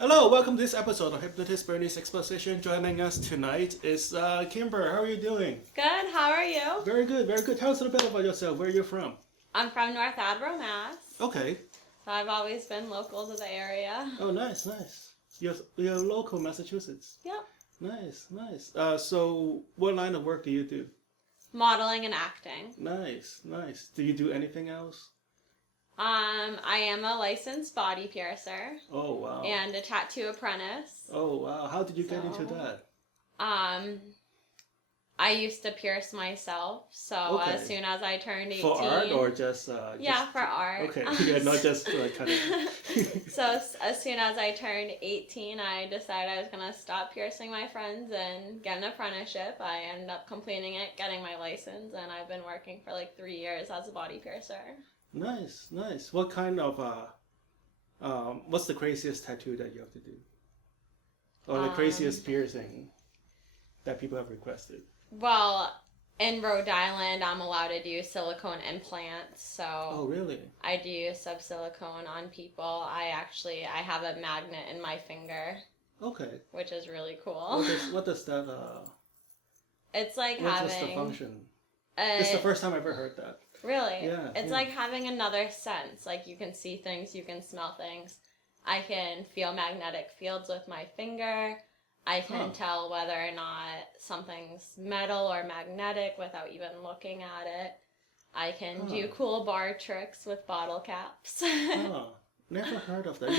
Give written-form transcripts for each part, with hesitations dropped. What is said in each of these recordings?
Hello, welcome to this episode of Hypnotist Bernie's Exposition. Joining us tonight is Kimber. How are you doing? Good, how are you? Very good, very good. Tell us a little bit about yourself. Where are you from? I'm from North Attleboro, Mass. Okay. So I've always been local to the area. Oh, nice, nice. You're local, Massachusetts. Yep. Nice, nice. So what line of work do you do? Modeling and acting. Nice, nice. Do you do anything else? I am a licensed body piercer. Oh, wow. And a tattoo apprentice. Oh, wow. How did you get into that? I used to pierce myself, so Okay. As soon as I turned 18... For art or just... yeah, for art. Okay, yeah, not just kind of... So as soon as I turned 18, I decided I was going to stop piercing my friends and get an apprenticeship. I ended up completing it, getting my license, and I've been working for like 3 years as a body piercer. Nice, nice. What kind of, what's the craziest tattoo that you have to do? Or the craziest piercing that people have requested? Well, in Rhode Island, I'm allowed to do silicone implants, so... Oh, really? I do silicone on people. I have a magnet in my finger. Okay. Which is really cool. What does that, It's like what's the function? It's the first time I ever heard that. Really? Yeah. It's like having another sense. Like, you can see things, you can smell things. I can feel magnetic fields with my finger. I can tell whether or not something's metal or magnetic without even looking at it. I can do cool bar tricks with bottle caps. Never heard of that.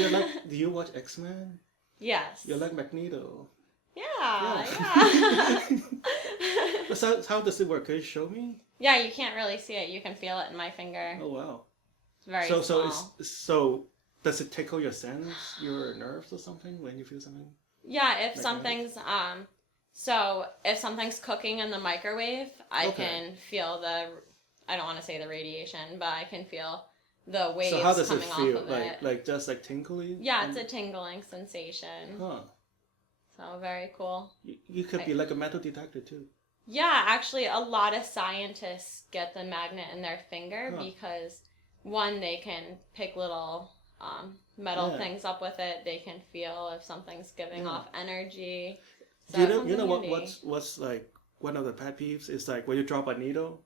Do you watch X-Men? Yes. You're like Magneto. Yeah. So how does it work? Can you show me? Yeah, you can't really see it. You can feel it in my finger. Oh, wow. It's very small. So does it tickle your sense, your nerves or something when you feel something? Yeah, if something's if something's cooking in the microwave, I can feel I don't want to say the radiation, but I can feel the waves coming off of it. So how does it feel? Like just like tingling? Yeah, it's a tingling sensation. So very cool. You could be like a metal detector too. Yeah, actually a lot of scientists get the magnet in their finger because one, they can pick little metal things up with it. They can feel if something's giving off energy. So you know what's like one of the pet peeves is like when you drop a needle.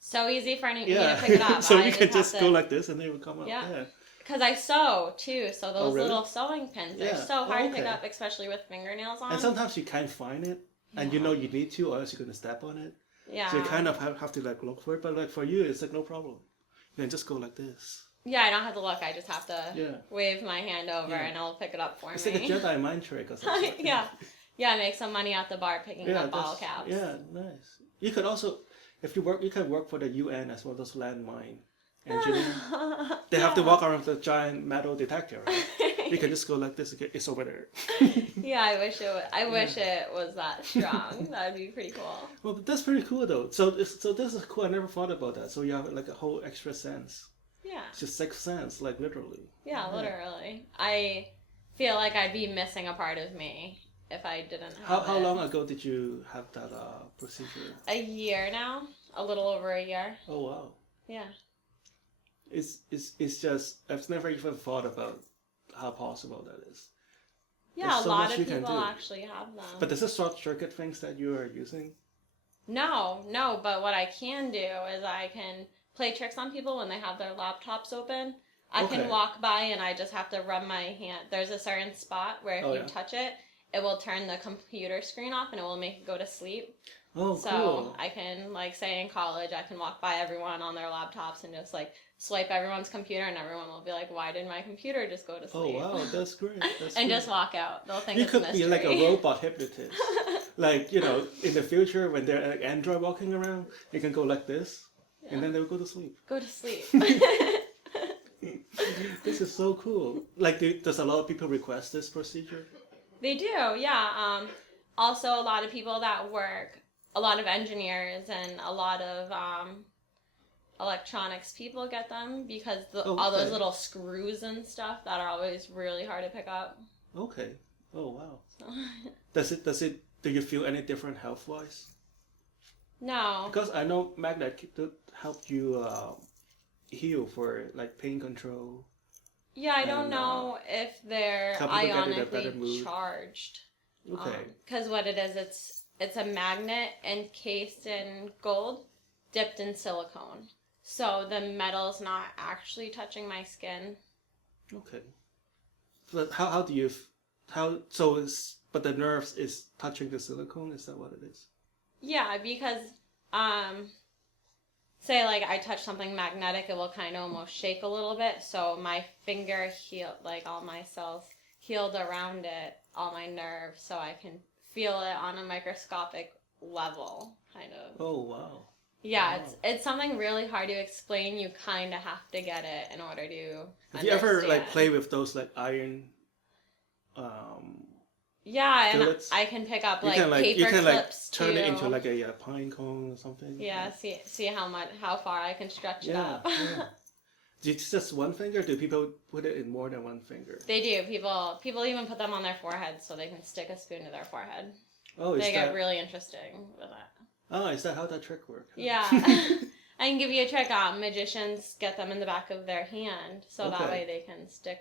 So easy for me to pick it up. So you can just go like this and they will come up. Yeah. Because I sew too, so those little sewing pins, they're so hard to pick up, especially with fingernails on. And sometimes you can't find it, and you know you need to, or else you're going to step on it. Yeah. So you kind of have to like look for it, but like for you, it's like no problem. You can just go like this. Yeah, I don't have to look. I just have to wave my hand over and it'll pick it up for me. It's like a Jedi mind trick or something. Yeah, make some money at the bar picking up bottle caps. Yeah, nice. You could also, if you can work for the UN as well, those landmine engineers. They have to walk around with a giant metal detector, right? You can just go like this. It's over there. Yeah, I wish it was that strong. That would be pretty cool. Well, that's pretty cool though. So this is cool. I never thought about that. So you have like a whole extra sense. Yeah. It's just sixth sense, like literally. Yeah, literally. I feel like I'd be missing a part of me if I didn't have How long ago did you have that procedure? A year now. A little over a year. Oh, wow. Yeah. It's just, I've never even thought about how possible that is. Yeah, There's a lot of people actually have them. But does it short circuit things that you are using? No, but what I can do is I can play tricks on people when they have their laptops open. I can walk by and I just have to rub my hand. There's a certain spot where if you touch it, it will turn the computer screen off and it will make you go to sleep. Oh, so cool. I can, like, say in college, I can walk by everyone on their laptops and just, like, swipe everyone's computer and everyone will be like, why didn't my computer just go to sleep? Oh, wow, that's great. And just walk out. They'll think you it's a could mystery. be like a robot hypnotist. Like, in the future when they're like android walking around, you can go like this and then they'll go to sleep. Go to sleep. This is so cool. Like, does a lot of people request this procedure? They do, yeah. Also, a lot of people that work, a lot of engineers and a lot of electronics people get them because all those little screws and stuff that are always really hard to pick up. Okay. Oh, wow. So. Do you feel any different health-wise? No. Because I know magnet help you heal for like pain control. Yeah, I don't know if they're ionically charged. Okay. Because what it is, it's a magnet encased in gold, dipped in silicone. So the metal's not actually touching my skin. Okay. But but the nerves is touching the silicone? Is that what it is? Yeah, because say like I touch something magnetic, it will kind of almost shake a little bit. So my finger healed, like all my cells healed around it, all my nerves, so I can feel it on a microscopic level, kind of. Oh, wow. Yeah, wow. It's something really hard to explain. You kind of have to get it in order to Have you ever like play with those like iron yeah, fillets? And I can pick up like paper clips too. Turn it into like a pine cone or something. Yeah, see how far I can stretch it up. Yeah. It's just one finger? Do people put it in more than one finger? They do. People even put them on their forehead so they can stick a spoon to their forehead. Oh, they get really interesting with that. Oh, is that how that trick works? Yeah. I can give you a trick. Magicians get them in the back of their hand so that way they can stick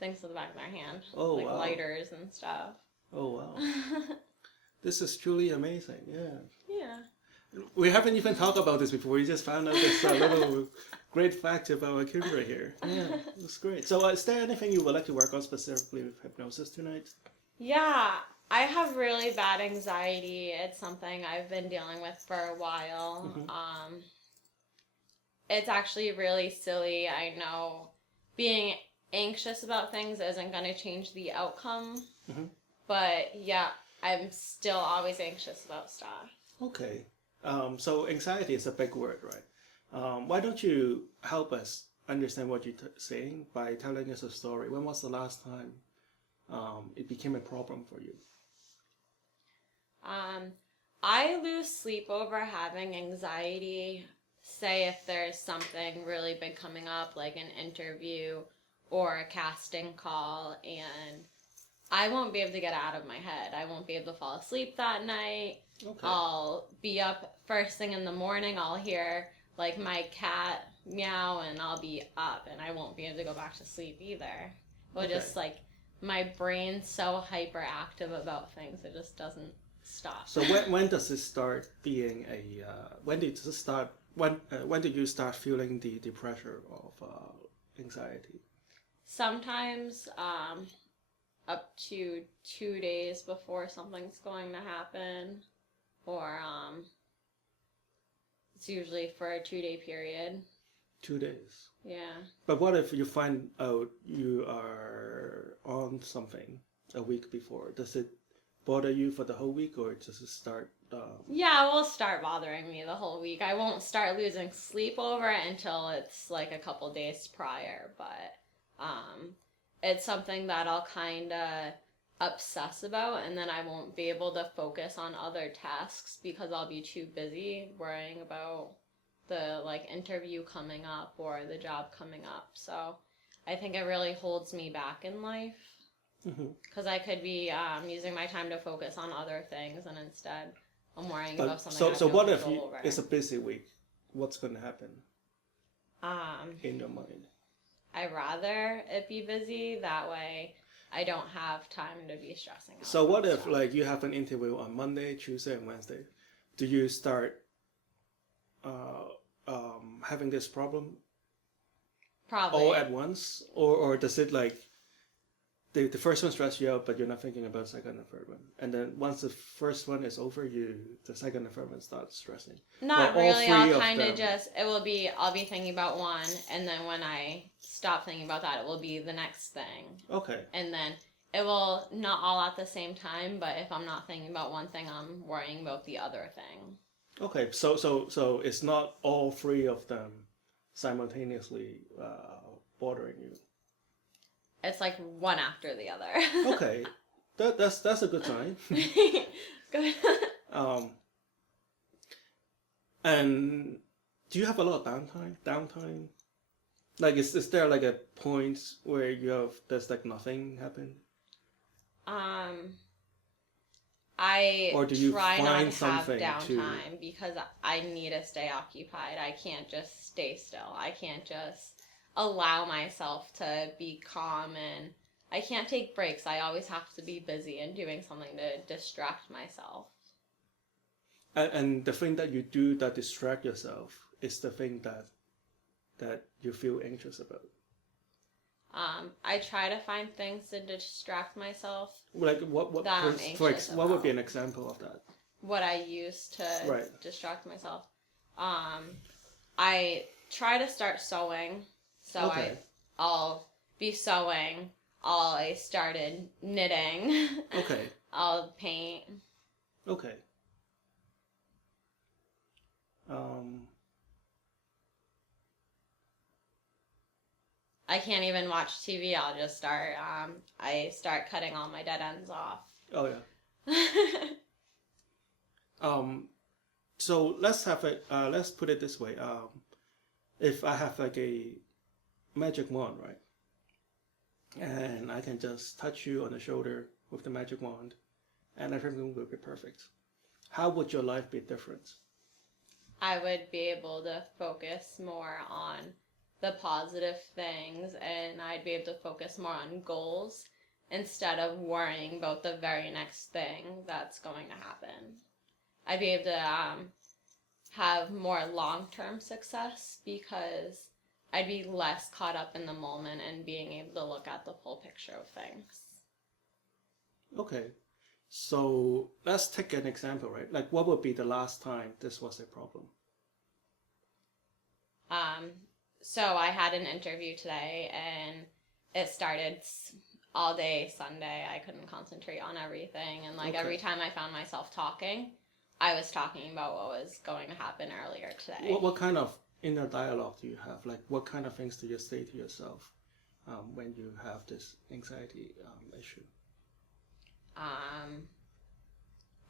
things to the back of their hand. Oh, like wow. lighters and stuff. Oh, wow. This is truly amazing. Yeah. Yeah. We haven't even talked about this before. We just found out this little great fact about Kimber here. Yeah, that's great. So is there anything you would like to work on specifically with hypnosis tonight? Yeah, I have really bad anxiety. It's something I've been dealing with for a while. Mm-hmm. It's actually really silly. I know being anxious about things isn't going to change the outcome. Mm-hmm. But yeah, I'm still always anxious about stuff. Okay. So anxiety is a big word, right? Why don't you help us understand what you're saying by telling us a story? When was the last time it became a problem for you? I lose sleep over having anxiety. Say if there's something really big coming up, like an interview or a casting call, and I won't be able to get out of my head. I won't be able to fall asleep that night. Okay. I'll be up first thing in the morning. I'll hear like my cat meow and I'll be up and I won't be able to go back to sleep either. Well, just like my brain's so hyperactive about things, it just doesn't stop. So when does it start being a? When did it start? When did you start feeling the pressure of anxiety? Sometimes up to 2 days before something's going to happen, or it's usually for a 2-day period. 2 days. Yeah. But what if you find out you are on something a week before? Does it bother you for the whole week, or does it start? Yeah, it will start bothering me the whole week. I won't start losing sleep over it until it's like a couple days prior, but it's something that I'll kind of obsess about, and then I won't be able to focus on other tasks because I'll be too busy worrying about the like interview coming up or the job coming up. So I think it really holds me back in life because I could be using my time to focus on other things, and instead I'm worrying about something. So what if it's a busy week? What's going to happen? In your mind. I'd rather it be busy. That way I don't have time to be stressing out. So what if like you have an interview on Monday, Tuesday, and Wednesday? Do you start having this problem? Probably. All at once? Or does it like the first one stress you out, but you're not thinking about the second and third one? And then once the first one is over, the second and third one starts stressing? Not really. I'll kind of I'll be thinking about one, and then when I stop thinking about that, it will be the next thing. Okay. And then it will not all at the same time, but if I'm not thinking about one thing, I'm worrying about the other thing. Okay, so it's not all three of them simultaneously bothering you. It's like one after the other. Okay, that's a good sign. Good. And do you have a lot of downtime? Like, is there like a point where there's like nothing happen? I or do you try not to have something because I need to stay occupied. I can't just stay still. I can't just allow myself to be calm, and I can't take breaks. I always have to be busy and doing something to distract myself. And the thing that you do that distract yourself is the thing that you feel anxious about. I try to find things to distract myself. Like what that I'm anxious what would be about. an example of that? What I use to Right. distract myself. I try to start sewing. So Okay. I'll be sewing. I started knitting. Okay. I'll paint. Okay. I can't even watch TV. I'll just start. I start cutting all my dead ends off. Oh yeah. So let's have it. Let's put it this way. If I have like a magic wand, right, and I can just touch you on the shoulder with the magic wand, and everything will be perfect, how would your life be different? I would be able to focus more on the positive things, and I'd be able to focus more on goals instead of worrying about the very next thing that's going to happen. I'd be able to have more long-term success because I'd be less caught up in the moment and being able to look at the full picture of things. Okay, so let's take an example, right? Like, what would be the last time this was a problem? So I had an interview today, and it started all day Sunday. I couldn't concentrate on everything, and like every time I found myself talking, I was talking about what was going to happen earlier today. What kind of inner dialogue do you have? Like, what kind of things do you say to yourself when you have this anxiety issue?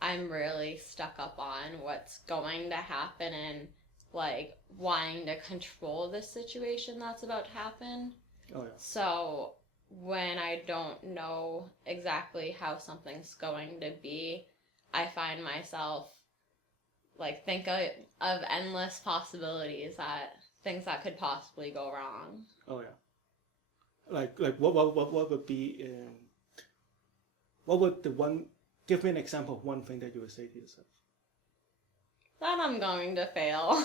I'm really stuck up on what's going to happen and like wanting to control the situation that's about to happen. Oh yeah. So when I don't know exactly how something's going to be, I find myself like think of endless possibilities, that things that could possibly go wrong. Oh yeah. Like what would be what would the one, give me an example of one thing that you would say to yourself? That I'm going to fail.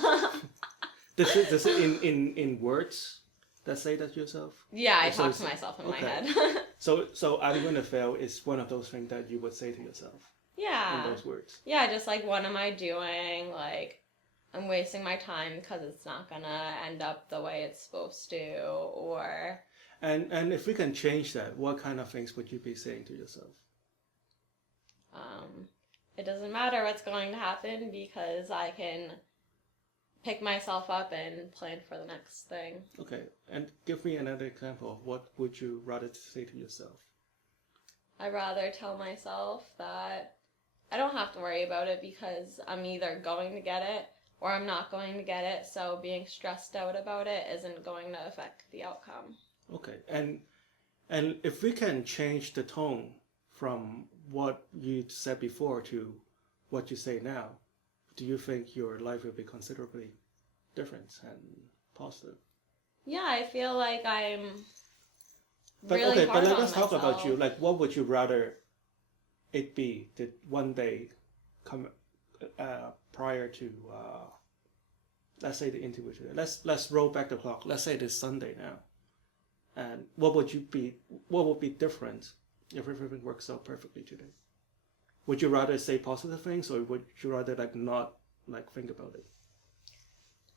Does it in words that say that to yourself? Yeah, I So talk it's- to myself in okay. my head. So I'm going to fail is one of those things that you would say to yourself Yeah. in those words. Yeah, just like, what am I doing? Like, I'm wasting my time because it's not gonna end up the way it's supposed to, or... And if we can change that, what kind of things would you be saying to yourself? It doesn't matter what's going to happen because I can pick myself up and plan for the next thing. Okay, and give me another example of what would you rather say to yourself? I'd rather tell myself that I don't have to worry about it because I'm either going to get it or I'm not going to get it, so being stressed out about it isn't going to affect the outcome. Okay, and if we can change the tone from what you said before to what you say now, do you think your life will be considerably different and positive? Yeah, I feel like I'm But really okay, hard but on let's talk about myself. you. Like, what would you rather it be that one day come prior to let's say the interview today? Let's roll back the clock. Let's say it is Sunday now, and what would be different if everything works out perfectly today? Would you rather say positive things, or would you rather like not like think about it?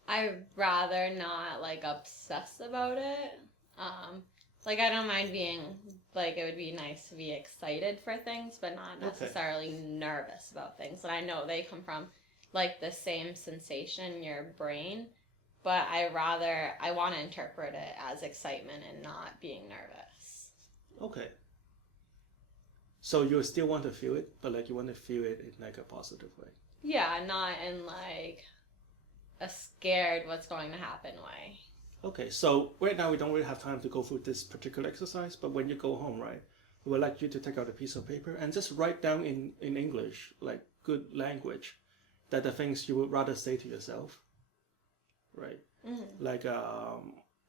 I'd rather not like obsess about it. Like, I don't mind being like, it would be nice to be excited for things, but not necessarily nervous about things. And I know they come from like the same sensation in your brain, but I want to interpret it as excitement and not being nervous. Okay. So you still want to feel it, but like you want to feel it in like a positive way. Yeah, not in like a scared what's going to happen way. Okay, so right now we don't really have time to go through this particular exercise, but when you go home, right, we would like you to take out a piece of paper and just write down in English, like good language, that the things you would rather say to yourself, right? Mm-hmm. Like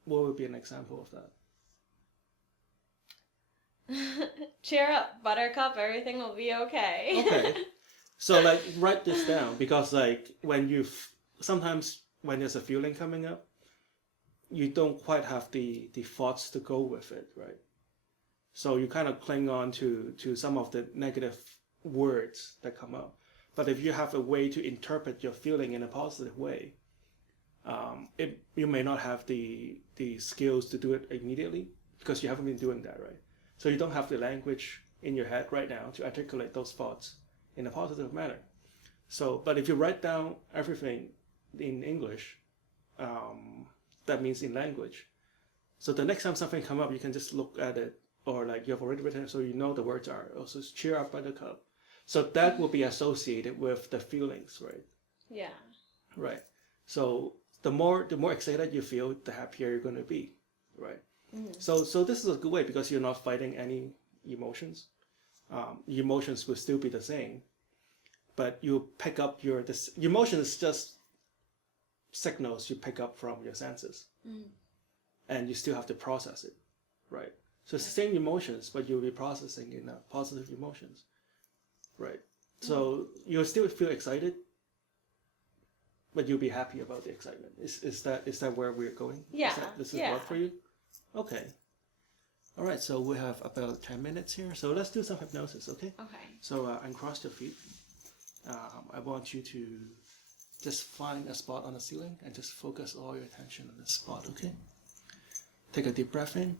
what would be an example of that? Cheer up, Buttercup. Everything will be okay. Okay. So like write this down, because like sometimes when there's a feeling coming up, you don't quite have the thoughts to go with it, right? So you kind of cling on to some of the negative words that come up. But if you have a way to interpret your feeling in a positive way, you may not have the skills to do it immediately, because you haven't been doing that, right? So you don't have the language in your head right now to articulate those thoughts in a positive manner. So, but if you write down everything in English, that means in language. So the next time something comes up, you can just look at it, or like you have already written it, so you know the words are also cheer up, Buttercup. So that will be associated with the feelings, right? Yeah. Right. So the more excited you feel, the happier you're going to be, right? Mm-hmm. So this is a good way, because you're not fighting any emotions. Emotions will still be the same, but you pick up your emotion is just signals you pick up from your senses, and you still have to process it, right? So it's the same emotions, but you'll be processing in positive emotions, right? So you'll still feel excited, but you'll be happy about the excitement. Is that where we're going? Yeah. This is work for you? Okay. All right, so we have about 10 minutes here. So let's do some hypnosis, okay? Okay. So uncross your feet. I want you to just find a spot on the ceiling and just focus all your attention on this spot, okay? Take a deep breath in.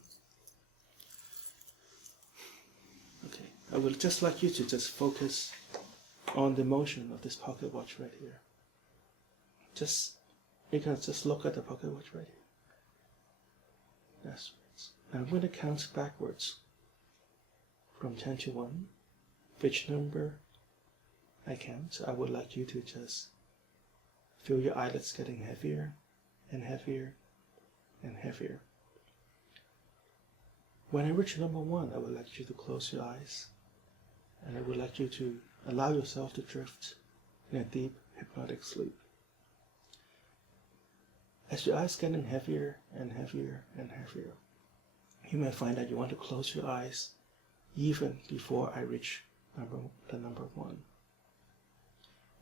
Okay, I would just like you to just focus on the motion of this pocket watch right here. You can just look at the pocket watch right here. That's right. Now I'm going to count backwards from 10 to 1. Which number I count, I would like you to just feel your eyelids getting heavier and heavier and heavier. When I reach number 1, I would like you to close your eyes, and I would like you to allow yourself to drift in a deep hypnotic sleep. As your eyes getting heavier and heavier and heavier, you may find that you want to close your eyes even before I reach the number 1.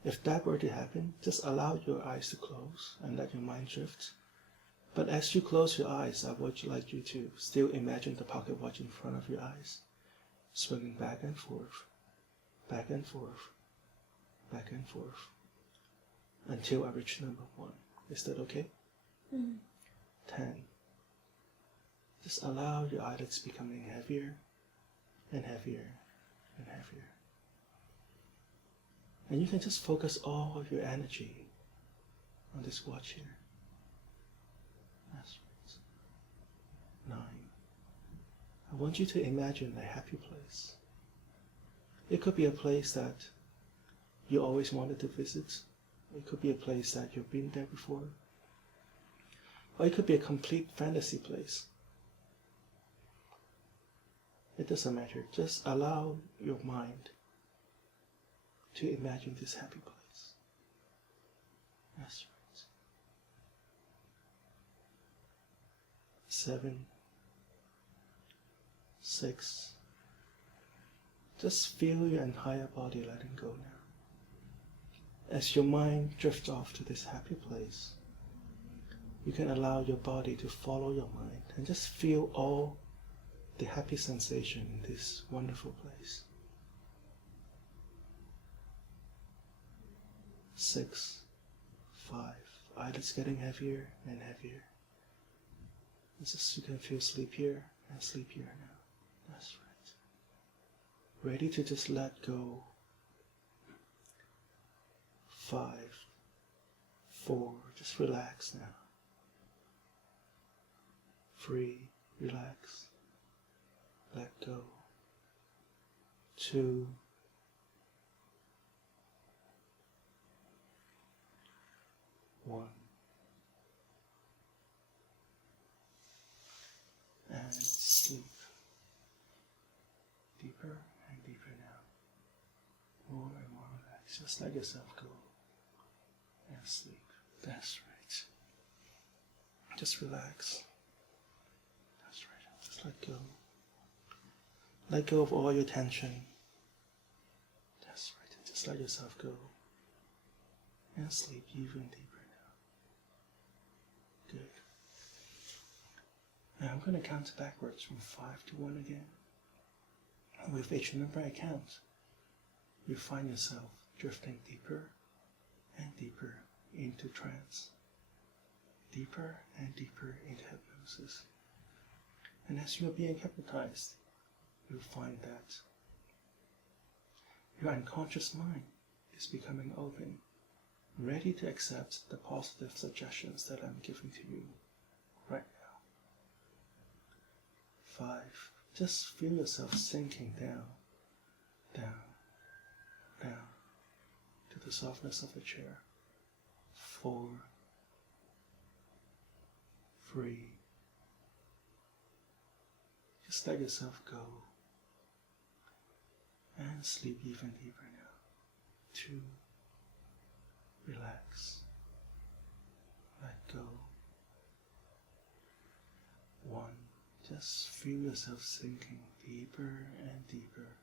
If that were to happen, just allow your eyes to close and let your mind drift. But as you close your eyes, I would like you to still imagine the pocket watch in front of your eyes, swinging back and forth, back and forth, back and forth, until I reach number 1. Is that okay? 10. Just allow your eyelids becoming heavier and heavier and heavier. And you can just focus all of your energy on this watch here. That's right. 9. I want you to imagine a happy place. It could be a place that you always wanted to visit. It could be a place that you've been there before. Or it could be a complete fantasy place. It doesn't matter. Just allow your mind to imagine this happy place. That's right. 7, 6. Just feel your entire body letting go now. As your mind drifts off to this happy place, you can allow your body to follow your mind and just feel all the happy sensation in this wonderful place. 6, 5. Eyelids getting heavier and heavier. It's just you can feel sleepier and sleepier now. That's right. Ready to just let go. 5, 4. Just relax now. 3. Relax. Let go. 2. 1. And sleep. Deeper and deeper now. More and more relaxed. Just let yourself go. And sleep. That's right. Just relax. let go. Let go of all your tension. That's right. Just let yourself go. And sleep even deeper now. Good. Now I'm going to count backwards from 5 to 1 again. And with each number I count, you find yourself drifting deeper and deeper into trance. Deeper and deeper into hypnosis. And as you are being hypnotized, you'll find that your unconscious mind is becoming open, ready to accept the positive suggestions that I'm giving to you right now. 5. Just feel yourself sinking down, down, down to the softness of the chair. 4, 3. Just let yourself go and sleep even deeper now. 2. Relax. Let go. 1. Just feel yourself sinking deeper and deeper,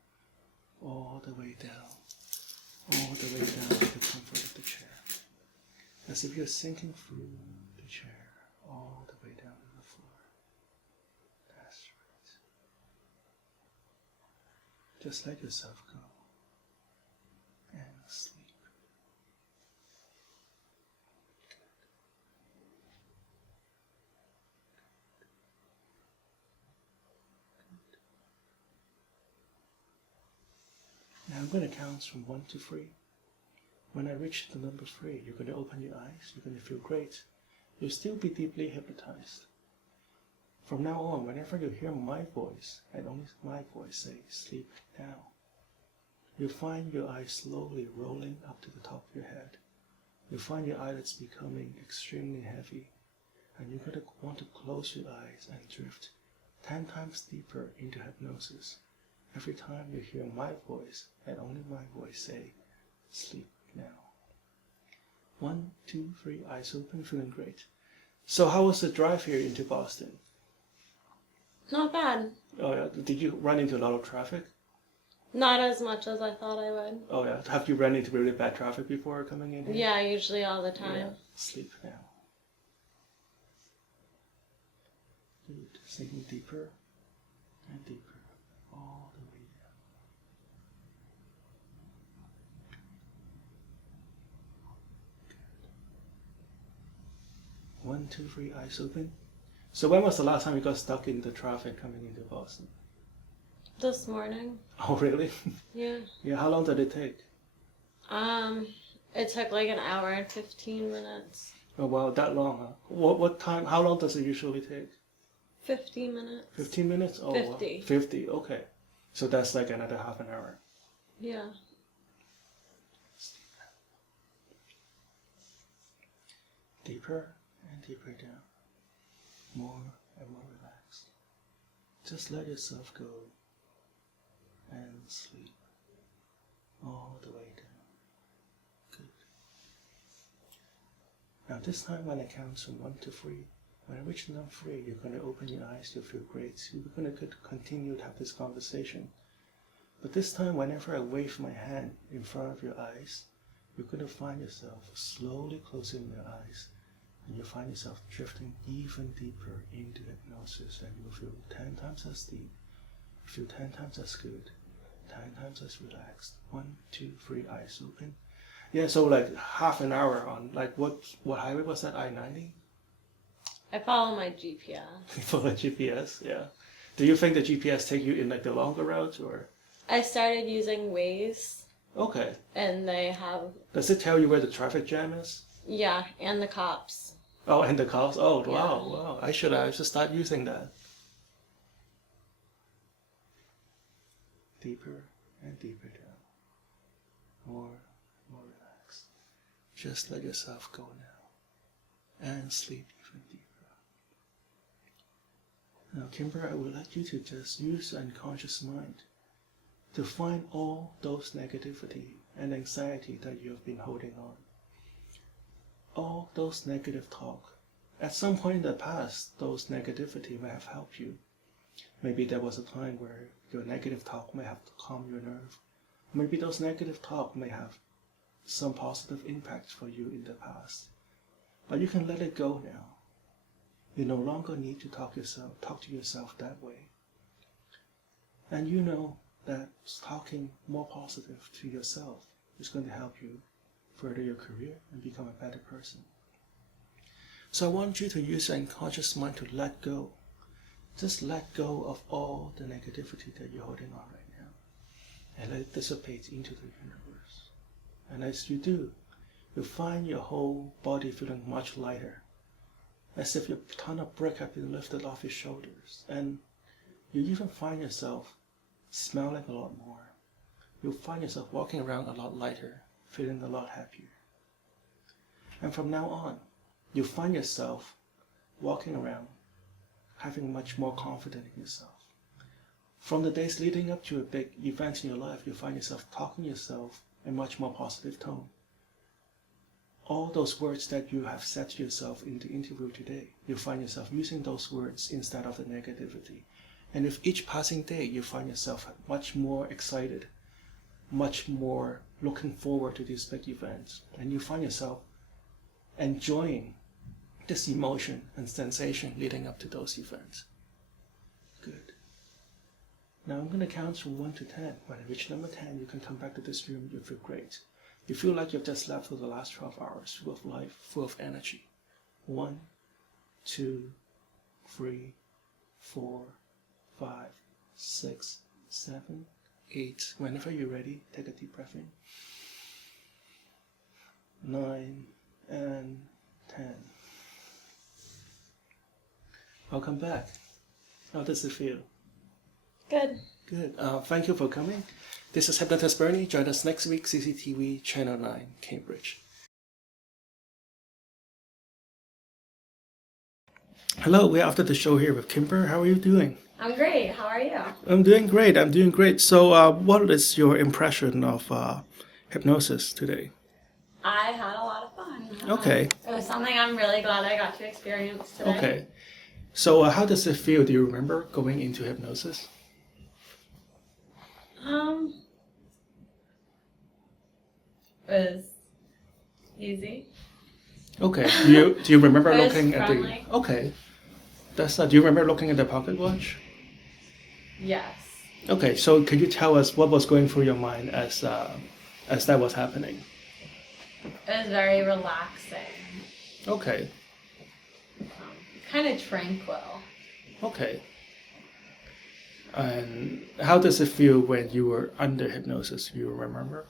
all the way down to the comfort of the chair. As if you're sinking through the chair, all the way down to the floor. That's right. Just let yourself go and sleep. Now I'm going to count from 1 to 3. When I reach the number 3, you're going to open your eyes, you're going to feel great. You'll still be deeply hypnotized. From now on, whenever you hear my voice, and only my voice say, sleep now, you'll find your eyes slowly rolling up to the top of your head. You'll find your eyelids becoming extremely heavy, and you're going to want to close your eyes and drift 10 times deeper into hypnosis. Every time you hear my voice, and only my voice say, sleep now. 1, 2, 3, eyes open, feeling great. So how was the drive here into Boston? Not bad. Oh yeah, did you run into a lot of traffic? Not as much as I thought I would. Oh yeah, have you run into really bad traffic before coming in here? Yeah, usually all the time. Yeah. Sleep now. Good. Sinking deeper and deeper, all the way down. 1, 2, 3, eyes open. So when was the last time you got stuck in the traffic coming into Boston? This morning. Oh really? Yeah. Yeah, how long did it take? It took like an hour and 15 minutes. Oh wow, that long, huh? What time, how long does it usually take? 15 minutes. 15 minutes? Oh, 50. Wow. 50, okay. So that's like another half an hour. Yeah. Deeper and deeper down. More and more relaxed. Just let yourself go and sleep all the way down. Good. Now this time when I count from 1 to 3, when I reach number 3, you're going to open your eyes, you'll feel great. You're going to continue to have this conversation. But this time, whenever I wave my hand in front of your eyes, you're going to find yourself slowly closing your eyes. And you'll find yourself drifting even deeper into hypnosis, and you'll feel 10 times as deep, feel 10 times as good, 10 times as relaxed. 1, 2, 3, eyes open. Yeah, so like half an hour on, like what highway was that, I-90? I follow my GPS. You follow GPS, yeah. Do you think the GPS take you in like the longer routes, or? I started using Waze. Okay. And they have... Does it tell you where the traffic jam is? Yeah, and the cops. Oh, and the cops? Oh, Yeah. wow. I should start using that. Deeper and deeper down. More relaxed. Just let yourself go now. And sleep even deeper. Now, Kimber, I would like you to just use your unconscious mind to find all those negativity and anxiety that you have been holding on. All those negative talk. At some point in the past, those negativity may have helped you. Maybe there was a time where your negative talk may have to calm your nerve. Maybe those negative talk may have some positive impact for you in the past. But you can let it go now. You no longer need to talk to yourself that way. And you know that talking more positive to yourself is going to help you further your career and become a better person. So I want you to use your unconscious mind to let go. Just let go of all the negativity that you're holding on right now and let it dissipate into the universe. And as you do, you'll find your whole body feeling much lighter, as if your ton of brick have been lifted off your shoulders. And you even find yourself smelling a lot more. You'll find yourself walking around a lot lighter, feeling a lot happier. And from now on, you'll find yourself walking around having much more confidence in yourself. From the days leading up to a big event in your life, you'll find yourself talking to yourself in much more positive tone. All those words that you have said to yourself in the interview today, you'll find yourself using those words instead of the negativity. And with each passing day, you find yourself much more excited, much more looking forward to these big events. And you find yourself enjoying this emotion and sensation leading up to those events. Good. Now I'm going to count from 1 to 10. When I reach number 10, you can come back to this room. You'll feel great. You feel like you've just slept for the last 12 hours, full of life, full of energy. 1, 2, 3, 4, 5, 6, 7, 8. Whenever you're ready, take a deep breath in. 9 and 10. Welcome back. How does it feel? Good. Good. Thank you for coming. This is Hypnotist Bernie. Join us next week, CCTV Channel 9, Cambridge. Hello, we're after the show here with Kimber. How are you doing? I'm great. How are you? I'm doing great. So what is your impression of hypnosis today? I had a lot of fun. Okay. It was something I'm really glad I got to experience today. Okay. So how does it feel? Do you remember going into hypnosis? It was easy. Okay. Do you remember It was looking at friendly. the? Okay. That's do you remember looking at the pocket watch? Yes. Okay. So could you tell us what was going through your mind as that was happening? It was very relaxing. Okay. Kind of tranquil. Okay. And how does it feel when you were under hypnosis? Do you remember?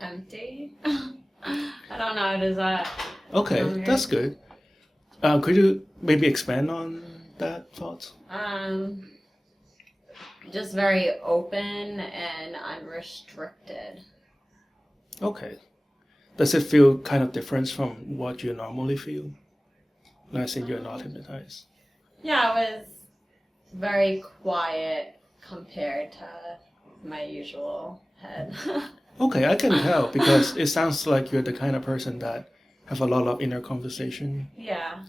Empty. I don't know. Does that? Okay, Okay. that's good. Could you maybe expand on that thought? Just very open and unrestricted. Okay. Does it feel kind of different from what you normally feel? Let's say you're not hypnotized. Yeah, it was very quiet compared to my usual head. Okay, I can tell because it sounds like you're the kind of person that have a lot of inner conversation. Yeah.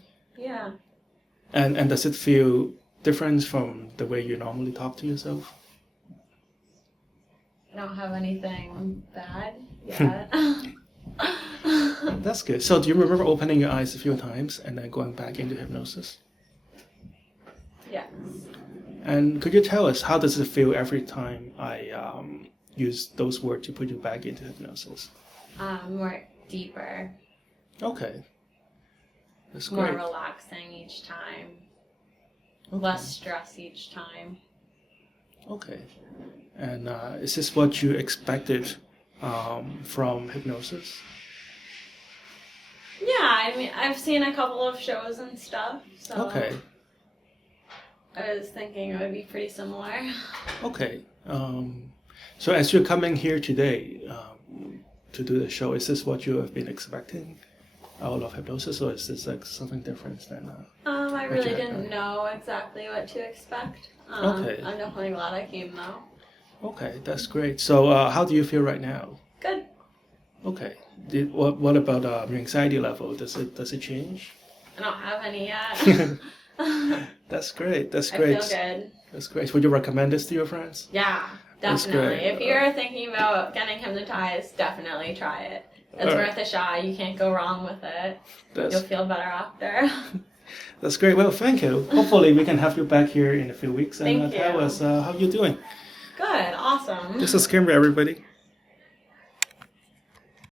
And does it feel different from the way you normally talk to yourself? I don't have anything bad yet. That's good. So do you remember opening your eyes a few times and then going back into hypnosis? Yes. And could you tell us how does it feel every time I use those words to put you back into hypnosis? More deeper. Okay. That's More great. relaxing each time. Okay. Less stress each time. Okay. And is this what you expected from hypnosis? Yeah, I mean, I've seen a couple of shows and stuff, so Okay. I was thinking it would be pretty similar. Okay. So as you're coming here today to do the show, is this what you have been expecting out of hypnosis, or is this like something different than? I really didn't know exactly what to expect. Okay. I'm definitely glad I came though. Okay, that's great. So how do you feel right now? Good. Okay. What about your anxiety level? Does it change? I don't have any yet. That's great. That's I great. feel good. That's great. Would you recommend this to your friends? Yeah, That's definitely. great. If you're thinking about getting hypnotized, definitely try it. It's worth a shot. You can't go wrong with it. You'll feel better after. That's great. Well, thank you. Hopefully we can have you back here in a few weeks and Thank tell you. us how you're doing. Good, awesome. This is Kimber, everybody.